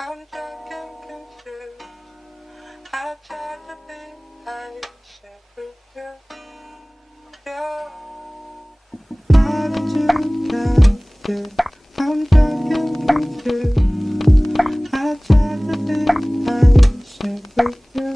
I'm drunk and confused. I tried to be patient with you. Why did you come? I'm drunk and confused. I tried to be patient with you.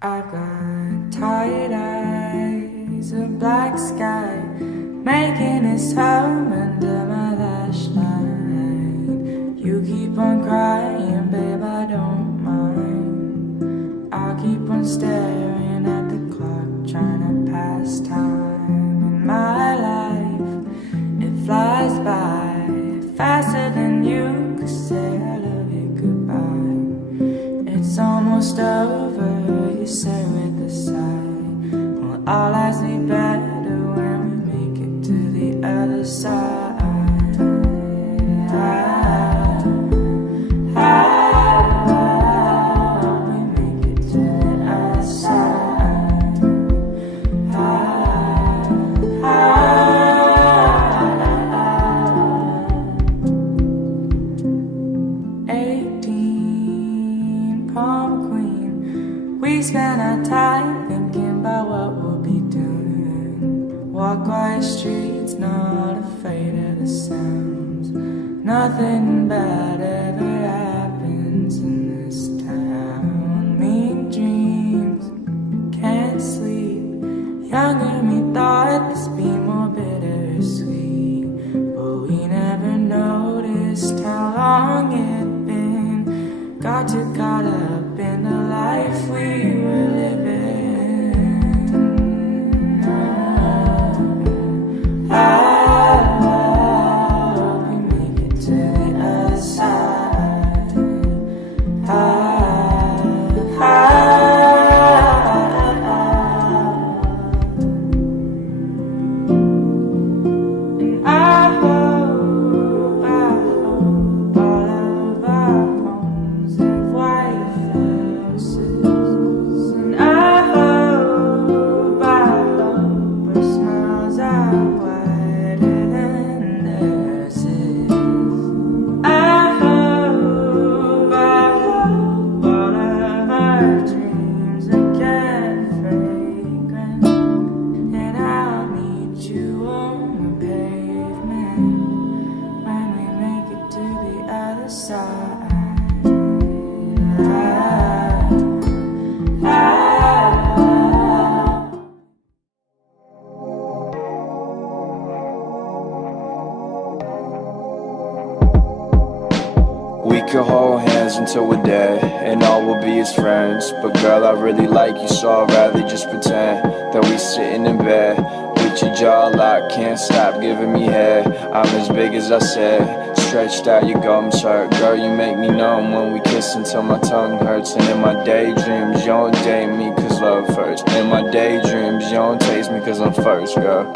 I've got tired eyes, a black sky, making its home under my flashlight. You keep on crying, babe, I don't mind. I'll keep on staring at the clock, trying to pass time in my life. It flies by faster than you could say I love you goodbye. It's almost over, you say with a sigh. Well, our lives be better when we make it side. We make it to the other side. 18, prom queen. We spend our time thinking about what we'll be doing. Walk quiet streets, not afraid of the sounds. Nothing bad ever happens in this town. Mean dreams, can't sleep. Younger me thought this be more bittersweet, but we never noticed how long it'd been. Got too caught up in the life we were living. We make it to the other side. And I hope all of our homes have white fences. And I hope our smiles are whiter than theirs is. I hope all of our dreams are get fragrant. And I'll meet you on the pavement when we make it to the other side. We could hold hands until we're dead, and all we'll be is friends. But girl, I really like you, so I'd rather just pretend that we sitting in bed with your jaw locked, can't stop giving me head. I'm as big as I said, stretched out, your gums hurt. Girl, you make me numb when we kiss until my tongue hurts. And in my daydreams, you don't date me cause love hurts. In my daydreams, you don't taste me cause I'm first, girl.